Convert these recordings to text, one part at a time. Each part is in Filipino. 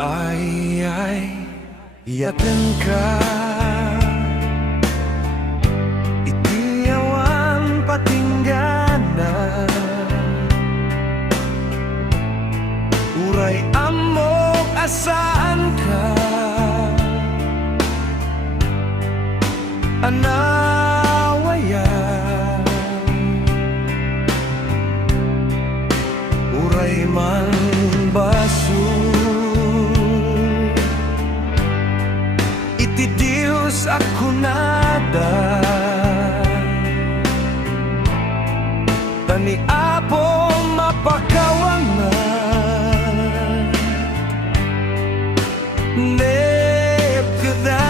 ay yakin ka. Itiyawan patingganan, uray amok asaan ka. Anawayan, uray man basun, iti Diyos ako nada. Tani apo mapakawangan, nep kada.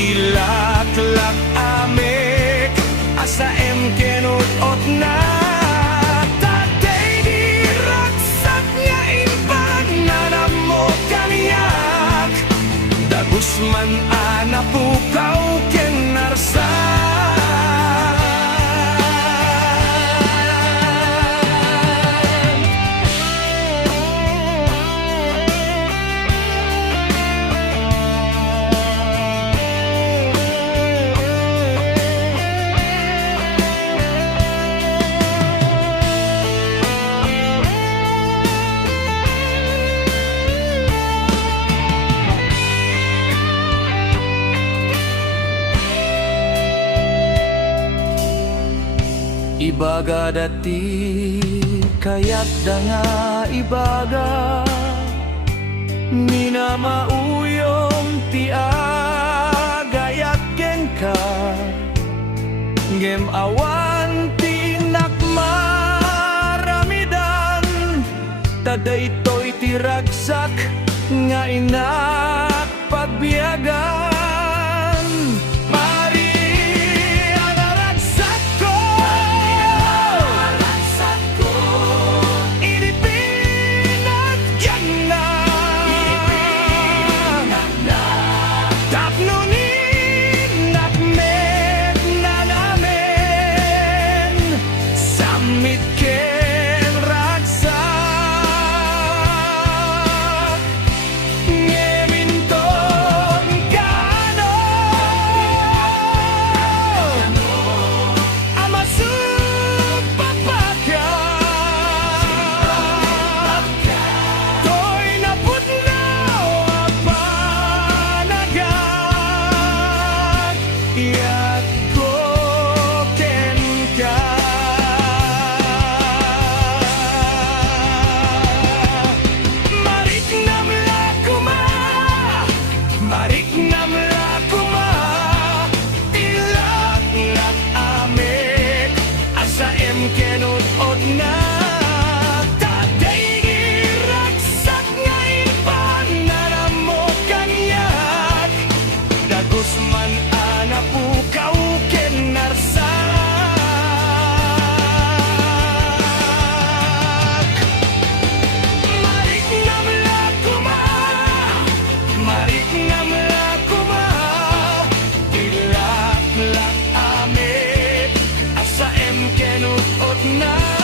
Tilak-lak amek asa emkenut-ot na. Tatay di raksak nga impag nanamo kaniyak, dagus man anapukaw kenarsa. Ibaga dati kaya't danga ibaga, minamauyong ti agayat gen ka. Ngem awan ti nakmaramidan, tadaytoy ti ragsak nga inak pagbiagan. Kenut-ot na tatay giraksak nga impan nanamo kanyak, dagus man anapukaw kenarsak. Marik na mlakuma, marik na mlakuma, tilak-lak amek asa emkenut-ot na.